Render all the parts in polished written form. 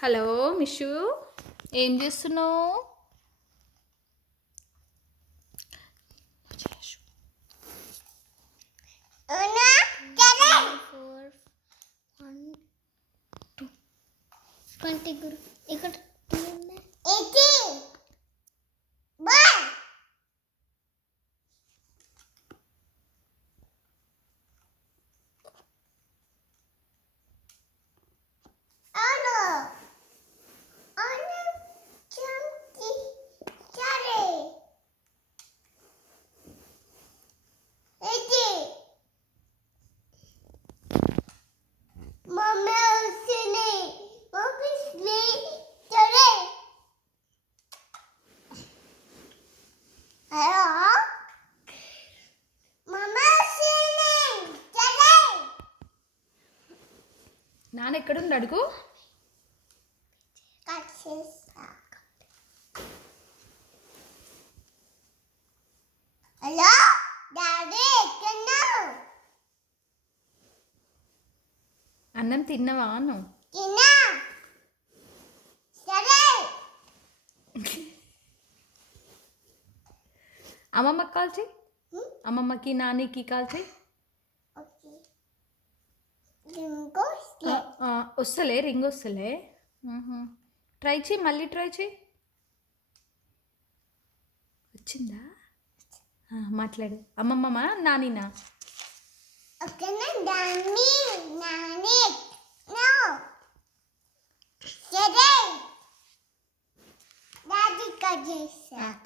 హలో మిషు, ఏం చేస్తున్నావు? ఇక్కడ నాన్న ఎక్కడుంది అడుగు. హలో డాడీ ఎక్కడున్నావు? అన్నం తిన్నావా అన్నం? తిన్నా. సరే అమ్మమ్మకి కాల్ చేయి. అమ్మమ్మకి నాన్నకి కాల్ చేయి. వస్తలే, రింగ్ వస్తలే. ట్రై చేయి, మళ్ళీ ట్రై చేయి. వచ్చిందా? మాట్లాడు. అమ్మమ్మమా నానినా?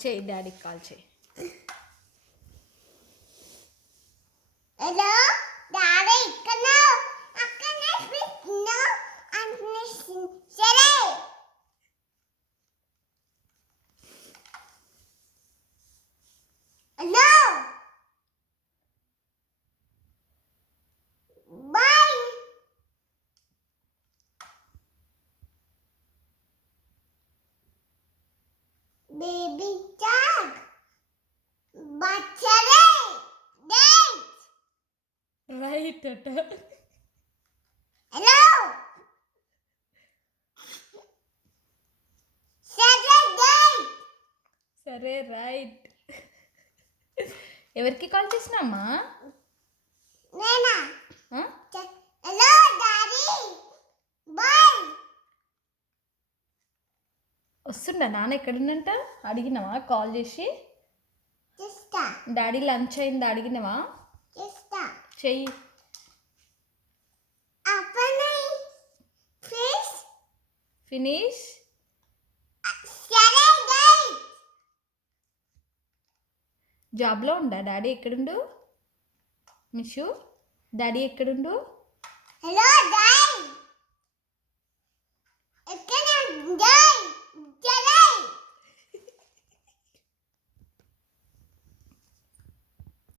చేయి, డాడీకి కాల్ చేయి. హలో డాడీ ఇక్కడ అక్కడనే సరే హలో బాయ్. బేబీ డాగ్ బచ్చరే రైట్ అట. హలో సరే రైట్. ఎవరికి కాల్ చేసినామ్మా? నేనా? Hello daddy bye. వస్తుండా నాన్న? ఎక్కడుందంట అడిగినావా? కాల్ చేసి డాడీ లంచ్ అయిందా అడిగినావా? చెయ్యి. ఫినిష్. జాబ్లో ఉండా డాడీ? ఎక్కడుండు మిషు? డాడీ ఎక్కడుండు? Hello daddy